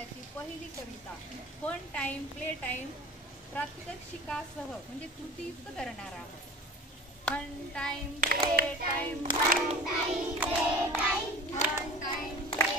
वाक्याची पहिली कविता fun time play time प्रात्यक्षिकासह म्हणजे कृतीयुक्त करणार आहोत. Fun time play time, fun time play time, fun time play